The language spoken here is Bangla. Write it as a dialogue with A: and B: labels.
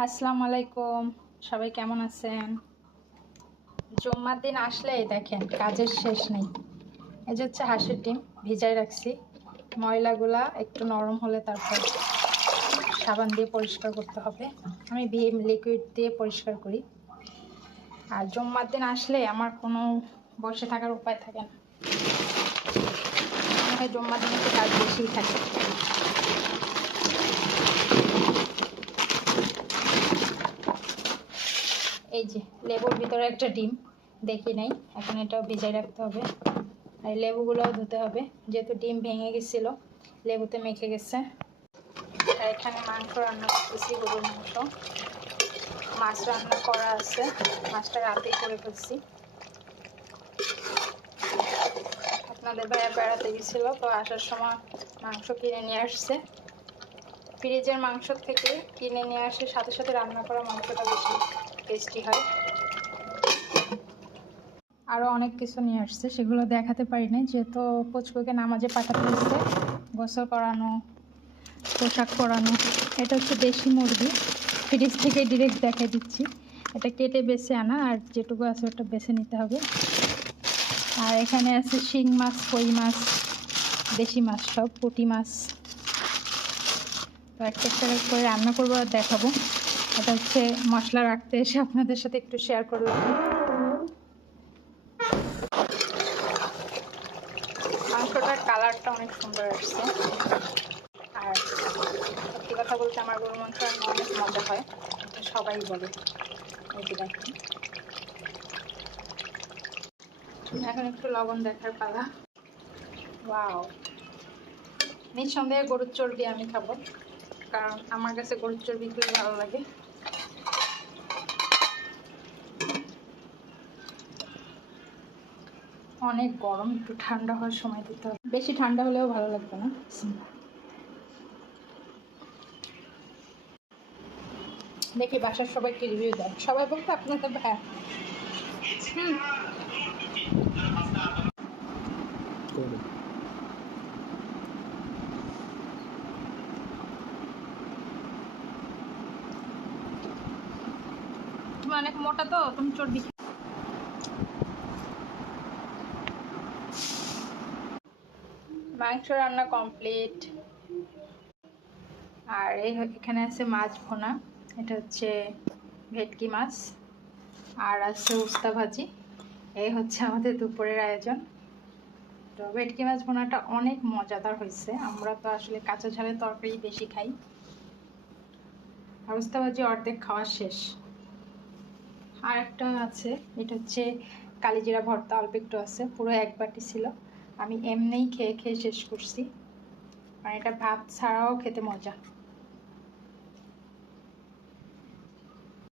A: আসসালামু আলাইকুম সবাই কেমন আছেন? জুম্মার দিন আসলেই দেখেন কাজের শেষ নেই। এই যে হচ্ছে হাঁসের ডিম ভিজাই রাখছি। ময়লাগুলা একটু নরম হলে তারপর সাবান দিয়ে পরিষ্কার করতে হবে। আমি ভিম লিকুইড দিয়ে পরিষ্কার করি। আর জুম্মার দিন আসলে আমার কোনো বসে থাকার উপায় থাকে না। জুম্মার দিন একটু কাজ বেশিই থাকে। এই যে, লেবুর ভিতরে একটা ডিম, দেখি নাই, এখন এটাও ভিজাই রাখতে হবে। আর লেবুগুলোও ধুতে হবে, যেহেতু ডিম ভেঙে গেছিল, লেবুতে মেখে গেছে। আর এখানে মাংস রান্না করতেছি, গরুর মাংস। মাছ রান্না করা আছে, মাছটা রাতেই করে ফেলছি। আপনাদের ভাইয়া বেড়াতে গেছিল, তো আসার সময় মাংস কিনে নিয়ে আসছে। ফ্রিজের মাংস থেকে কিনে নিয়ে আসে, সাথে সাথে রান্না করা মাংসটা বেশি। টেস্টি হয়। আরও অনেক কিছু নিয়ে আসছে, সেগুলো দেখাতে পারি না যেহেতু পুচকুকে নামাজে পাঠাতে হচ্ছে গোসল করানো, পোশাক পরানো, এটা হচ্ছে দেশি মুরগি। ফ্রিজ থেকে ডিরেক্ট দেখাই দিচ্ছি। এটা কেটে বেছে আনা, আর যেটুকু আছে ওটা বেছে নিতে হবে। আর এখানে আছে শিং মাছ, কই মাছ, দেশি মাছ সব, পুঁটি মাছ। একটা একটা করে রান্না করব আর দেখাবো। এটা হচ্ছে মশলা রাখতে এসে আপনাদের সাথে একটু শেয়ার করলাম মাংসটার কালারটা অনেক সুন্দর আসছে। আর সত্যি কথা বলতে আমার গরু মাংস অনেক মজা হয়। সবাই বলে। এখন একটু লবণ দেখার পালা। ওয়াও নিঃসন্দেহে গরুর চর্বি আমি খাব, কারণ আমার কাছে গরুর চর্বি খুবই ভালো লাগে। অনেক গরম, একটু ঠান্ডা হওয়ার সময় দিতে হবে। বেশি ঠান্ডা হলেও ভালো লাগবে না। দেখি বাসার সবাই কি রিভিউ দেয়। সবাই বলতে আপনাদের ভাই অনেক মোটা তো, তুমি চর্বি মাংস রান্না কমপ্লিট আর এই এখানে আছে মাছ ভোনা, এটা হচ্ছে ভেটকি মাছ, আর আছে উস্তা ভাজি, এই হচ্ছে আমাদের দুপুরের আয়োজন। তো ভেটকি মাছ ভোনাটা অনেক মজাদার হয়েছে, আমরা তো আসলে কাঁচা ঝালের তরকারি বেশি খাই। আর উস্তা ভাজি অর্ধেক খাওয়া শেষ। আর একটা আছে, এটা হচ্ছে কালিজিরা ভর্তা, অল্প একটু আছে, পুরো এক বাটি ছিল। আমি এমনিই খেয়ে খেয়ে শেষ করছি। আর এটা ভাত ছাড়াও খেতে মজা।